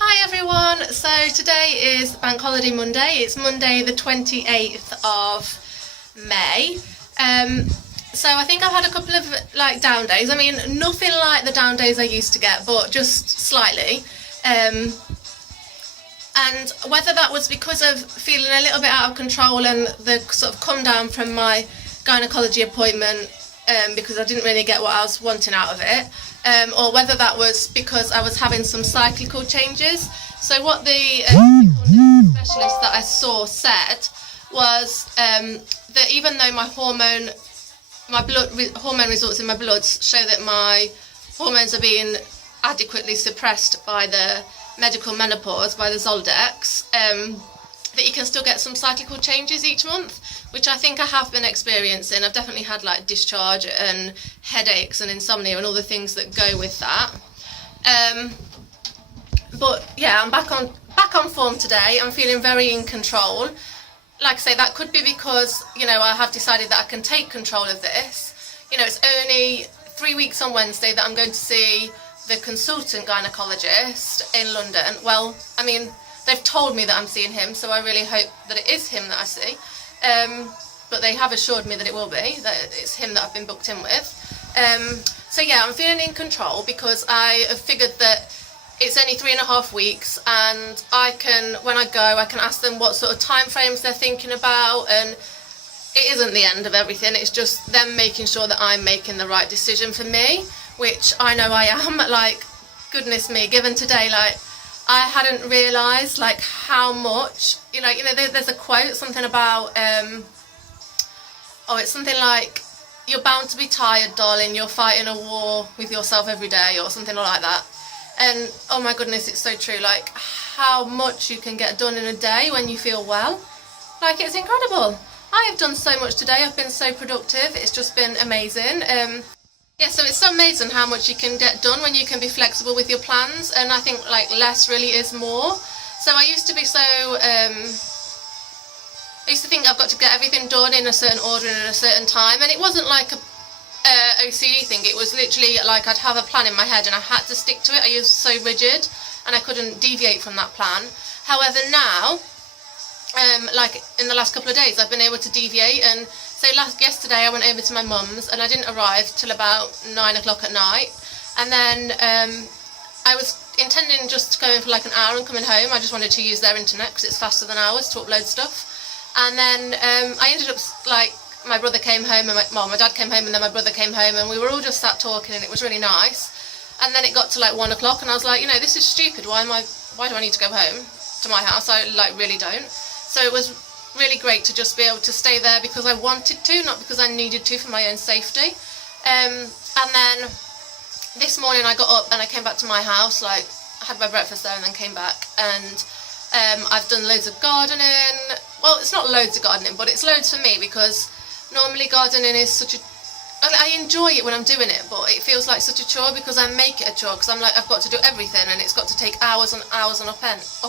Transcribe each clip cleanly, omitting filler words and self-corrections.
Hi everyone, so today is Bank Holiday Monday. It's Monday the 28th of May. So I think I've had a couple of down days. I mean, nothing like the down days I used to get, but just slightly. And whether that was because of feeling a little bit out of control and the sort of come down from my gynecology appointment because I didn't really get what I was wanting out of it, or whether that was because I was having some cyclical changes. So what the specialist that I saw said was that even though my hormone results in my blood show that my hormones are being adequately suppressed by the medical menopause, by the Zoldex, that you can still get some cyclical changes each month, which I think I have been experiencing. I've definitely had discharge and headaches and insomnia and all the things that go with that. But yeah, I'm back on form today. I'm feeling very in control. Like I say, that could be because, I have decided that I can take control of this. It's only 3 weeks on Wednesday that I'm going to see the consultant gynecologist in London. Well, I mean, they've told me that I'm seeing him, so I really hope that it is him that I see. But they have assured me that it will be, that it's him that I've been booked in with. So yeah, I'm feeling in control because I have figured that it's only 3.5 weeks, and when I go, I can ask them what sort of time frames they're thinking about, and it isn't the end of everything. It's just them making sure that I'm making the right decision for me, which I know I am. Goodness me, given today, I hadn't realised how much, there's a quote, something about, it's something like, you're bound to be tired, darling, you're fighting a war with yourself every day, or something like that. And oh my goodness, it's so true, how much you can get done in a day when you feel well. It's incredible. I have done so much today. I've been so productive. It's just been amazing. Yeah, so it's so amazing how much you can get done when you can be flexible with your plans, and I think less really is more. So I used to be so, I used to think I've got to get everything done in a certain order and in a certain time, and it wasn't like a OCD thing. It was literally I'd have a plan in my head and I had to stick to it. I was so rigid and I couldn't deviate from that plan. However, now, in the last couple of days, I've been able to deviate. And so yesterday I went over to my mum's and I didn't arrive till about 9 o'clock at night, and then I was intending just to go in for an hour and coming home. I just wanted to use their internet because it's faster than ours to upload stuff. And then I ended up my brother came home, and my dad came home, and then my brother came home, and we were all just sat talking, and it was really nice. And then it got to 1 o'clock, and I was like, this is stupid. Why do I need to go home to my house? I really don't. So it was really great to just be able to stay there because I wanted to, not because I needed to for my own safety. And then this morning I got up and I came back to my house. I had my breakfast there and then came back, and I've done loads of gardening. Well, it's not loads of gardening, but it's loads for me because normally gardening is such a... I enjoy it when I'm doing it, but it feels like such a chore because I make it a chore, because I've got to do everything, and it's got to take hours and hours on up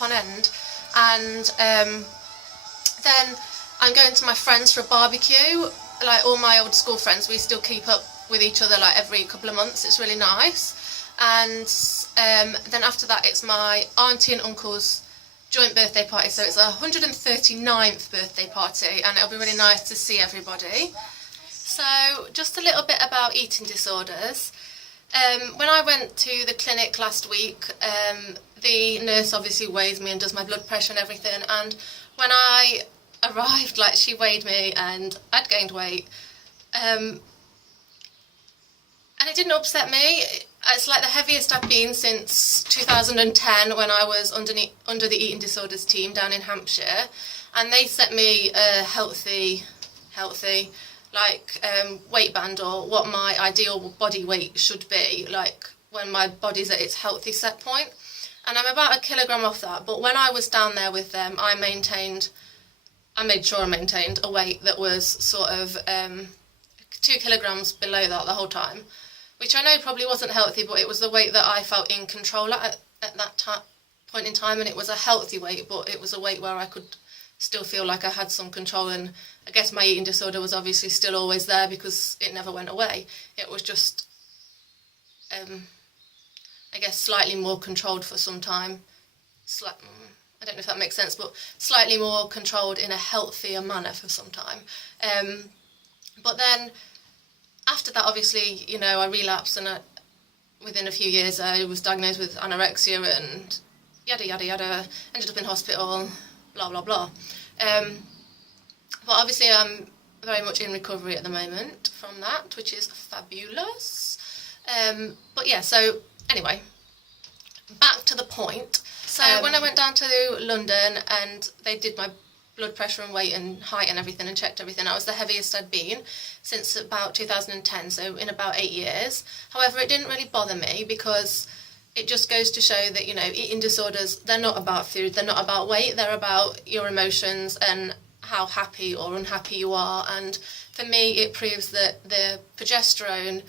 on end. And then I'm going to my friends for a barbecue. All my old school friends, we still keep up with each other every couple of months. It's really nice. And then after that, it's my auntie and uncle's joint birthday party, so it's a 139th birthday party, and it'll be really nice to see everybody. So just a little bit about eating disorders. When I went to the clinic last week, the nurse obviously weighs me and does my blood pressure and everything, and when I arrived, she weighed me and I'd gained weight, and it didn't upset me. It's the heaviest I've been since 2010 when I was under the eating disorders team down in Hampshire, and they set me a healthy weight band, or what my ideal body weight should be, when my body's at its healthy set point, and I'm about 1 kilogram off that. But when I was down there with them, I made sure I maintained a weight that was sort of 2 kilograms below that the whole time, which I know probably wasn't healthy, but it was the weight that I felt in control at that point in time, and it was a healthy weight, but it was a weight where I could still feel like I had some control. And I guess my eating disorder was obviously still always there because it never went away. It was just I guess slightly more controlled for some time I don't know if that makes sense, but slightly more controlled in a healthier manner for some time. But then after that, obviously, you know, I relapsed, and within a few years I was diagnosed with anorexia and yada yada yada, ended up in hospital, blah blah blah. But obviously I'm very much in recovery at the moment from that, which is fabulous. But yeah, so anyway, back to the point. So when I went down to London and they did my blood pressure and weight and height and everything and checked everything, I was the heaviest I'd been since about 2010, so in about 8 years. However, it didn't really bother me because it just goes to show that, you know, eating disorders, they're not about food, they're not about weight, they're about your emotions and how happy or unhappy you are. And for me, it proves that the progesterone,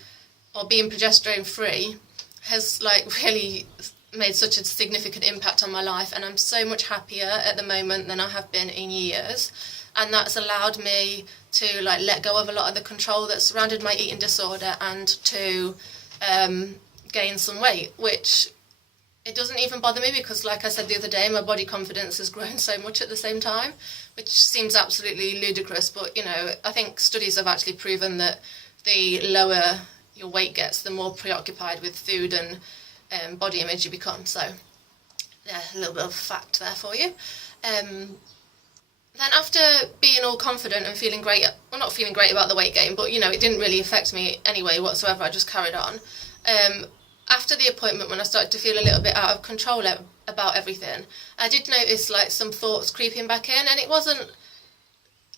or being progesterone free, has like really made such a significant impact on my life, and I'm so much happier at the moment than I have been in years. And that's allowed me to like let go of a lot of the control that surrounded my eating disorder and to gain some weight, which it doesn't even bother me because, like I said the other day, my body confidence has grown so much at the same time, which seems absolutely ludicrous. But, you know, I think studies have actually proven that the lower your weight gets, the more preoccupied with food and body image you become. So, yeah, a little bit of fact there for you. Then after being all confident and feeling great, well, not feeling great about the weight gain, but, you know, it didn't really affect me anyway whatsoever, I just carried on. After the appointment, when I started to feel a little bit out of control about everything, I did notice like some thoughts creeping back in, and it wasn't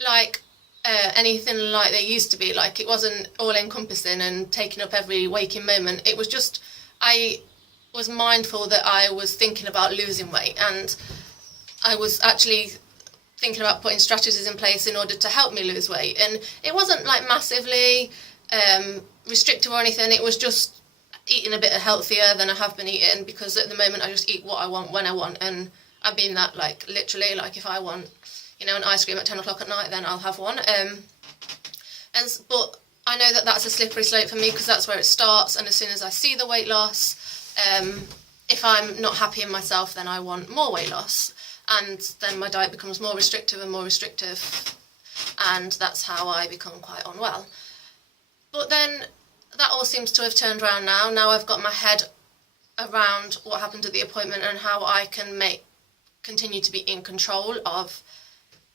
like anything like they used to be. Like, it wasn't all encompassing and taking up every waking moment. It was just, I was mindful that I was thinking about losing weight, and I was actually thinking about putting strategies in place in order to help me lose weight. And it wasn't like massively restrictive or anything. It was just eating a bit healthier than I have been eating, because at the moment I just eat what I want when I want, and I mean that like literally, like if I want, you know, an ice cream at 10 o'clock at night, then I'll have one. But I know that that's a slippery slope for me, because that's where it starts, and as soon as I see the weight loss, if I'm not happy in myself, then I want more weight loss, and then my diet becomes more restrictive and more restrictive, and that's how I become quite unwell. But then that all seems to have turned around now. Now I've got my head around what happened at the appointment and how I can continue to be in control of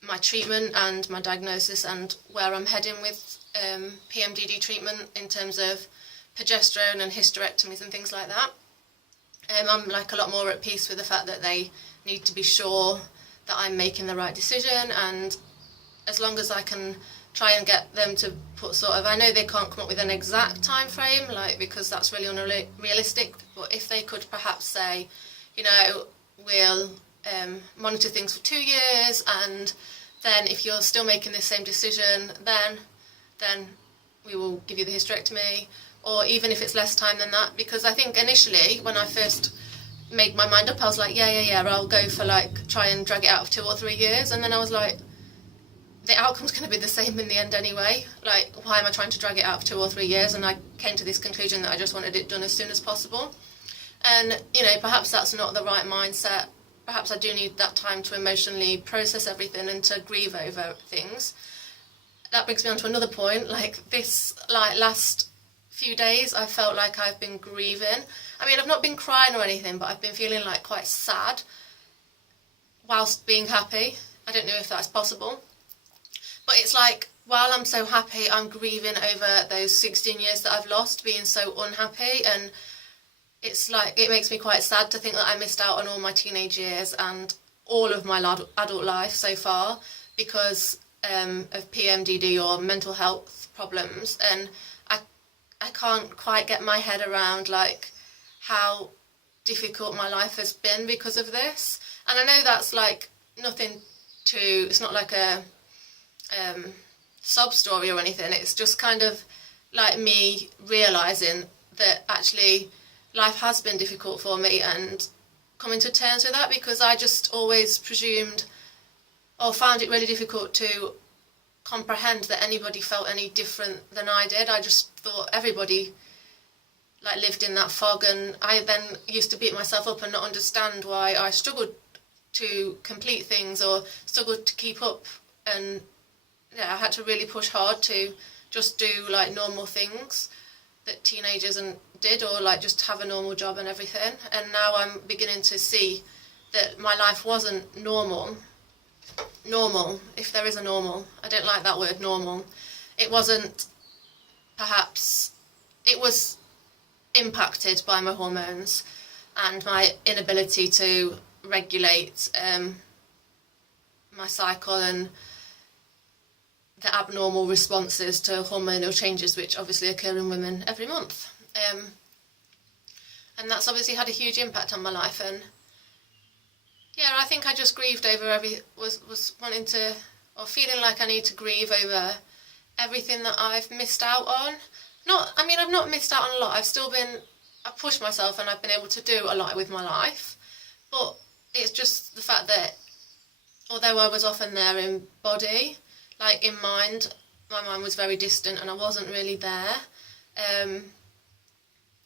my treatment and my diagnosis and where I'm heading with PMDD treatment in terms of progesterone and hysterectomies and things like that. I'm like a lot more at peace with the fact that they need to be sure that I'm making the right decision, and as long as I can try and get them to put sort of, I know they can't come up with an exact time frame, like, because that's really unrealistic, but if they could perhaps say, you know, we'll monitor things for 2 years, and then if you're still making the same decision, then we will give you the hysterectomy, or even if it's less time than that. Because I think initially when I first made my mind up, I was like, yeah, I'll go for like, try and drag it out of 2 or 3 years, and then I was like, the outcome's going to be the same in the end anyway. Like, why am I trying to drag it out for 2 or 3 years? And I came to this conclusion that I just wanted it done as soon as possible. And, you know, perhaps that's not the right mindset. Perhaps I do need that time to emotionally process everything and to grieve over things. That brings me on to another point. Like, this, like, last few days, I felt like I've been grieving. I mean, I've not been crying or anything, but I've been feeling, like, quite sad whilst being happy. I don't know if that's possible. But it's like, while I'm so happy, I'm grieving over those 16 years that I've lost, being so unhappy. And it's like, it makes me quite sad to think that I missed out on all my teenage years and all of my adult life so far because of PMDD or mental health problems. And I can't quite get my head around, like, how difficult my life has been because of this. And I know that's, like, nothing to, it's not like a sob story or anything. It's just kind of like me realising that actually life has been difficult for me and coming to terms with that, because I just always presumed or found it really difficult to comprehend that anybody felt any different than I did. I just thought everybody like lived in that fog, and I then used to beat myself up and not understand why I struggled to complete things or struggled to keep up. And yeah, I had to really push hard to just do like normal things that teenagers did, or like just have a normal job and everything. And now I'm beginning to see that my life wasn't normal, if there is a normal. I don't like that word, normal. It wasn't, perhaps, it was impacted by my hormones and my inability to regulate my cycle and the abnormal responses to hormonal changes, which obviously occur in women every month. And that's obviously had a huge impact on my life. And yeah, I think I just grieved over was wanting to, or feeling like I need to grieve over everything that I've missed out on. I've not missed out on a lot. I've pushed myself and I've been able to do a lot with my life. But it's just the fact that although I was often there in body, like in mind, my mind was very distant and I wasn't really there.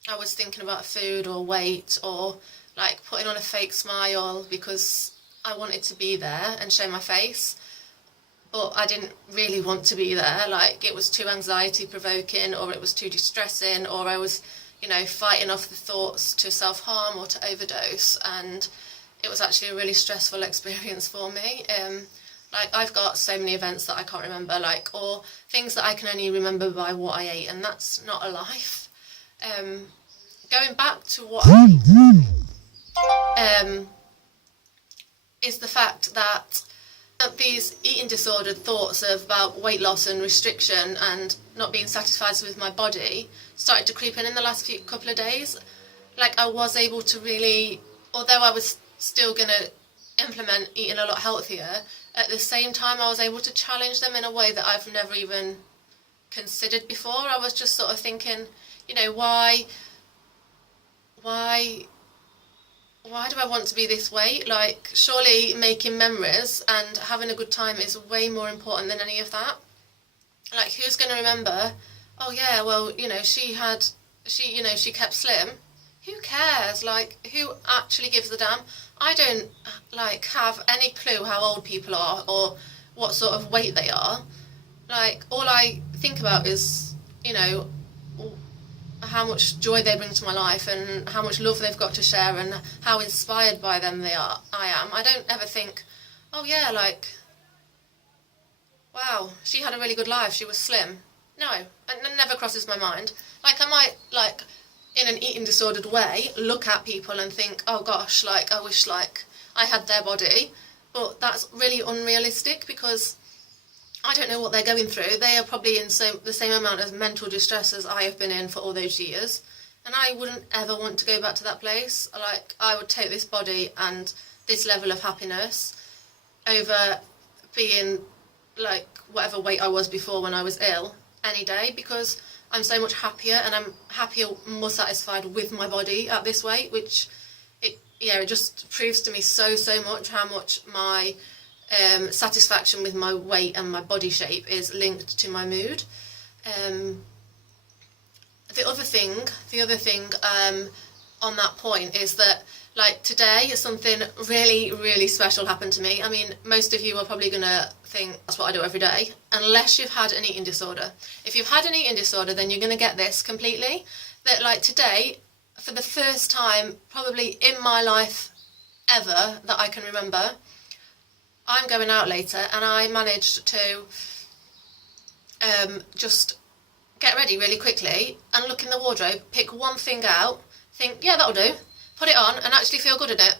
I was thinking about food or weight or like putting on a fake smile because I wanted to be there and show my face, but I didn't really want to be there. Like, it was too anxiety provoking, or it was too distressing, or I was, fighting off the thoughts to self-harm or to overdose, and it was actually a really stressful experience for me. Like, I've got so many events that I can't remember, or things that I can only remember by what I ate, and that's not a life. Going back to what is the fact that these eating disordered thoughts about weight loss and restriction and not being satisfied with my body started to creep in the last couple of days. Like, I was able to really, although I was still going to implement eating a lot healthier, at the same time I was able to challenge them in a way that I've never even considered before. I was just sort of thinking, why do I want to be this way? Like, surely making memories and having a good time is way more important than any of that. Like, who's going to remember, oh yeah, well, she kept slim. Who cares? Like, who actually gives a damn? I don't, have any clue how old people are or what sort of weight they are. Like, all I think about is, how much joy they bring to my life and how much love they've got to share and how inspired by them I am. I don't ever think, oh yeah, wow, she had a really good life, she was slim. No, it never crosses my mind. Like, I might, in an eating disordered way, look at people and think, oh gosh, I wish, I had their body. But that's really unrealistic because I don't know what they're going through. They are probably in the same amount of mental distress as I have been in for all those years. And I wouldn't ever want to go back to that place. Like, I would take this body and this level of happiness over being, whatever weight I was before when I was ill any day, because I'm so much happier and I'm happier, more satisfied with my body at this weight, which, it just proves to me so much how much my satisfaction with my weight and my body shape is linked to my mood. The other thing on that point is that, today something really, really special happened to me. I mean, most of you are probably going to think that's what I do every day, unless you've had an eating disorder. If you've had an eating disorder, then you're going to get this completely. That, today, for the first time probably in my life ever that I can remember, I'm going out later and I managed to just get ready really quickly and look in the wardrobe, pick one thing out, think, yeah, that'll do, put it on and actually feel good in it.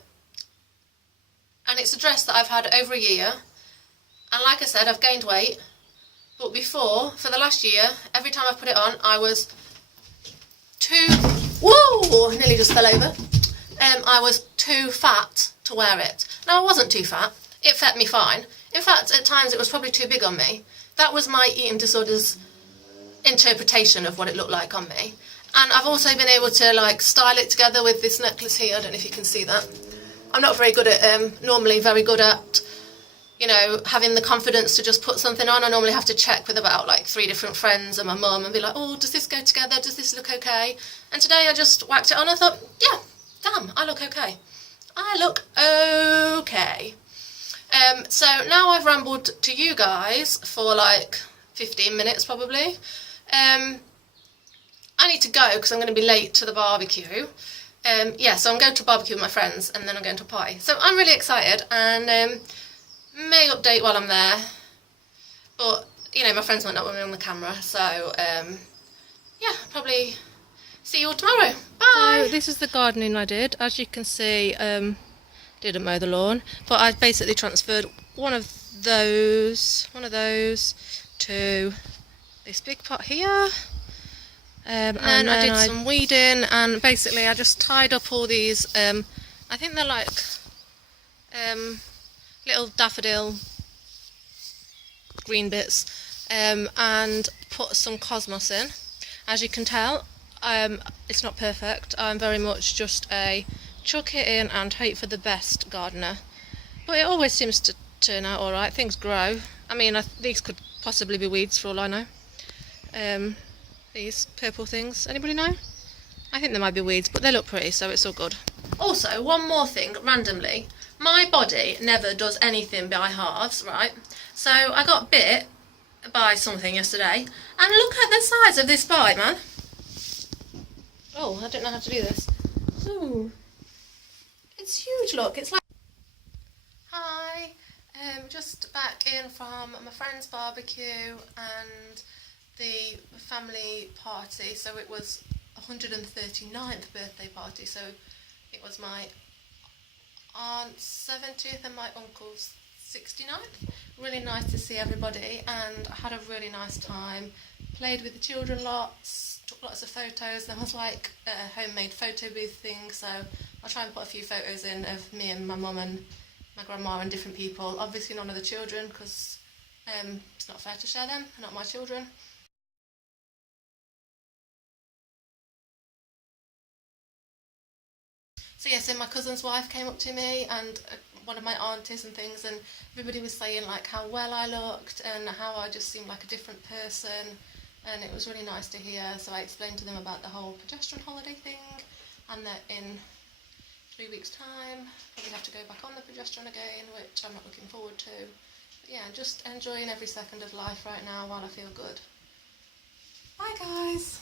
And it's a dress that I've had over a year, and like I said, I've gained weight, but before, for the last year, every time I put it on, I was nearly just fell over. I was too fat to wear it. Now, I wasn't too fat. It fit me fine. In fact, at times it was probably too big on me. That was my eating disorder's interpretation of what it looked like on me. And I've also been able to style it together with this necklace here. I don't know if you can see that. I'm not very good at, normally very good at, you know, having the confidence to just put something on. I normally have to check with about like 3 different friends and my mum and be like, oh, does this go together? Does this look okay? And today I just whacked it on. I thought, yeah, damn, I look okay. I look okay. So now I've rambled to you guys for like 15 minutes probably. I need to go because I'm going to be late to the barbecue. Yeah, so I'm going to a barbecue with my friends and then I'm going to a party. So I'm really excited and may update while I'm there. But, you know, my friends might not want me on the camera. So, yeah, probably see you all tomorrow. Bye! So this is the gardening I did. As you can see, didn't mow the lawn. But I basically transferred one of those to this big pot here. And then I did some weeding, and basically I just tied up all these, I think they're like little daffodil green bits, and put some cosmos in. As you can tell, it's not perfect. I'm very much just a chuck it in and hope for the best gardener. But it always seems to turn out alright, things grow. I mean, these could possibly be weeds for all I know. These purple things, anybody know? I think they might be weeds, but they look pretty, so it's all good. Also, one more thing, randomly, my body never does anything by halves, right? So I got bit by something yesterday, and look at the size of this bite, man. Oh, I don't know how to do this. Ooh, it's huge, look, it's like... Hi, just back in from my friend's barbecue and the family party. So it was 139th birthday party, so it was my aunt's 70th and my uncle's 69th. Really nice to see everybody, and I had a really nice time. Played with the children lots, took lots of photos. There was like a homemade photo booth thing, so I'll try and put a few photos in of me and my mum and my grandma and different people. Obviously none of the children, because it's not fair to share them, they're not my children. So yeah, so my cousin's wife came up to me and one of my aunties and things, and everybody was saying like how well I looked and how I just seemed like a different person, and it was really nice to hear. So I explained to them about the whole progesterone holiday thing, and that in 3 weeks time probably have to go back on the progesterone again, which I'm not looking forward to. But yeah, just enjoying every second of life right now while I feel good. Bye guys!